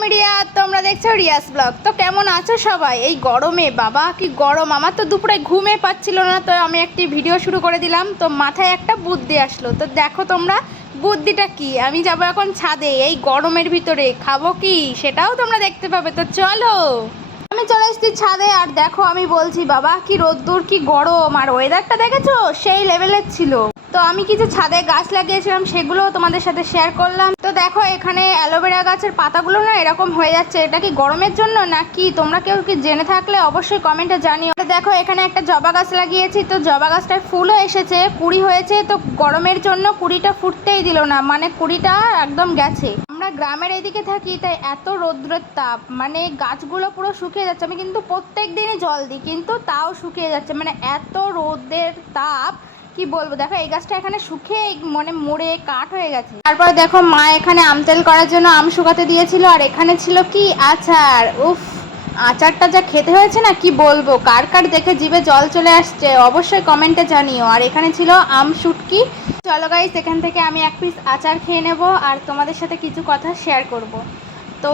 আমি রিয়া, তোমরা দেখছো রিয়াস ব্লগ। তো কেমন আছো সবাই? এই গরমে বাবা কি গরম, আমার তো দুপুরে ঘুমে পাচ্ছিল না। তো আমি একটি ভিডিও শুরু করে দিলাম, তো মাথায় একটা বুদ্ধি আসলো। তো দেখো তোমরা বুদ্ধিটা কি। আমি যাবো এখন ছাদে, এই গরমের ভিতরে খাবো কি সেটাও তোমরা দেখতে পাবে। তো চলো, আমি চলে এসেছি ছাদে। আর দেখো আমি বলছি বাবা কি রোদ্দুর, কি গরম, আর ওয়েদারটা দেখেছো সেই লেভেলের ছিল। তো আমি কিছু ছাদে গাছ লাগিয়েছিলাম, সেগুলো তোমাদের সাথে শেয়ার করলাম। তো দেখো এখানে অ্যালোভেরা গাছের পাতাগুলো না এরকম হয়ে যাচ্ছে, এটা কি গরমের জন্য না কি? তোমরা কেউ কি জেনে থাকলে অবশ্যই কমেন্টে জানিও। তো দেখো এখানে একটা জবা গাছ লাগিয়েছি, তো জবা গাছটায় ফুলও এসেছে, কুড়ি হয়েছে। তো গরমের জন্য কুড়িটা ফুটতেই দিল না, মানে কুড়িটা একদম গেছে। আমরা গ্রামের এদিকে থাকি, তাই এত রৌদ্রের তাপ, মানে গাছগুলো পুরো শুকিয়ে যাচ্ছে। আমি কিন্তু প্রত্যেক দিনই জল দিই, কিন্তু তাও শুকিয়ে যাচ্ছে, মানে এত রোদের তাপ কি বলবো। দেখো এই গাছটা এখানে শুকিয়ে মানে মরে কাঠ হয়ে গেছে। তারপরে দেখো মা এখানে আম তেল করার জন্য আম শুকাতে দিয়েছিল, আর এখানে ছিল কি আচার। উফ, আচারটা যা খেতে হয়েছে না কি বলবো। কার কার দেখে জিভে জল চলে আসছে অবশ্যই কমেন্টে জানিও। আর এখানে ছিল আম শুটকি। চলো গাইস, এখান থেকে আমি এক পিস আচার খেয়ে নেব আর তোমাদের সাথে কিছু কথা শেয়ার করব। তো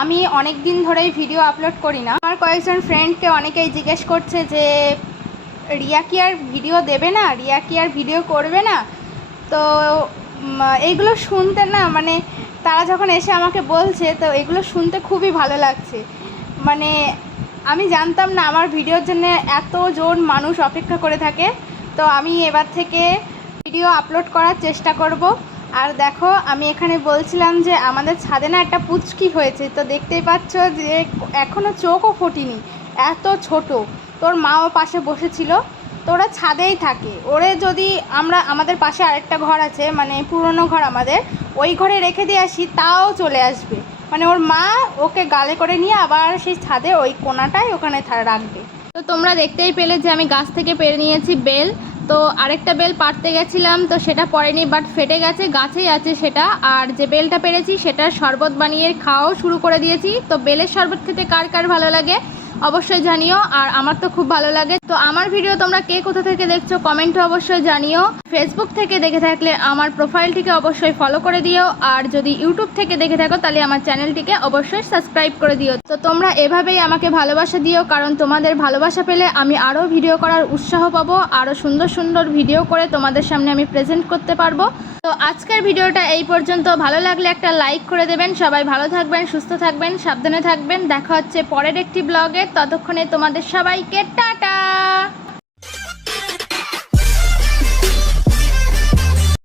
আমি অনেক দিন ধরেই ভিডিও আপলোড করি না। আমার কয়েকজন ফ্রেন্ডকে অনেকেই জিজ্ঞেস করছে যে রিয়া কি আর ভিডিও দেবে না, রিয়া কি আর ভিডিও করবে না। তো এইগুলো শুনতে না, মানে তারা যখন এসে আমাকে বলছে, তো এগুলো শুনতে খুবই ভালো লাগছে। মানে আমি জানতাম না আমার ভিডিওর জন্য এতজন মানুষ অপেক্ষা করে থাকে। তো আমি এবার থেকে ভিডিও আপলোড করার চেষ্টা করব। আর দেখো আমি এখানে বলছিলাম যে আমাদের ছাদে না একটা পুচকি হয়েছে, তো দেখতেই পাচ্ছ যে এখনও চোখও ফোটেনি, এত ছোট। তোর মাও পাশে বসেছিল। তো ওরা ছাদেই থাকে। ওরে যদি আমাদের পাশে আরেকটা ঘর আছে, মানে পুরনো ঘর আমাদের, ওই ঘরে রেখে দিয়ে আসি তাও চলে আসবে। মানে ওর মা ওকে গালে করে নিয়ে আবার সেই ছাদে ওই কোণাটায় ওখানে রাখবে। তো তোমরা দেখতেই পেলে যে আমি গাছ থেকে পেরে নিয়েছি বেল। তো আরেকটা বেল পাড়তে গেছিলাম, তো সেটা পড়েনি, বাট ফেটে গেছে, গাছেই আছে সেটা। আর যে বেলটা পেরেছি সেটার শরবত বানিয়ে খাওয়াও শুরু করে দিয়েছি। তো বেলের শরবত খেতে কার কার ভালো লাগে অবশ্যই জানিও, আর আমার তো খুব ভালো লাগে। তো আমার ভিডিও তোমরা কে কোথা থেকে দেখছো কমেন্টে অবশ্যই জানিও। ফেসবুক থেকে দেখে থাকলে আমার প্রোফাইলটিকে অবশ্যই ফলো করে দিও, আর যদি ইউটিউব থেকে দেখে থাকো তাহলে আমার চ্যানেলটিকে অবশ্যই সাবস্ক্রাইব করে দিও। তো তোমরা এভাবেই আমাকে ভালোবাসা দিও, কারণ তোমাদের ভালোবাসা পেলে আমি আরও ভিডিও করার উৎসাহ পাবো, আরও সুন্দর সুন্দর ভিডিও করে তোমাদের সামনে আমি প্রেজেন্ট করতে পারবো। তো আজকের ভিডিওটা এই পর্যন্ত। ভালো লাগলে একটা লাইক করে দেবেন। সবাই ভালো থাকবেন, সুস্থ থাকবেন, সাবধানে থাকবেন। দেখা হচ্ছে পরের একটি ব্লগে। ততক্ষণে তোমাদের সবাইকে টাটা।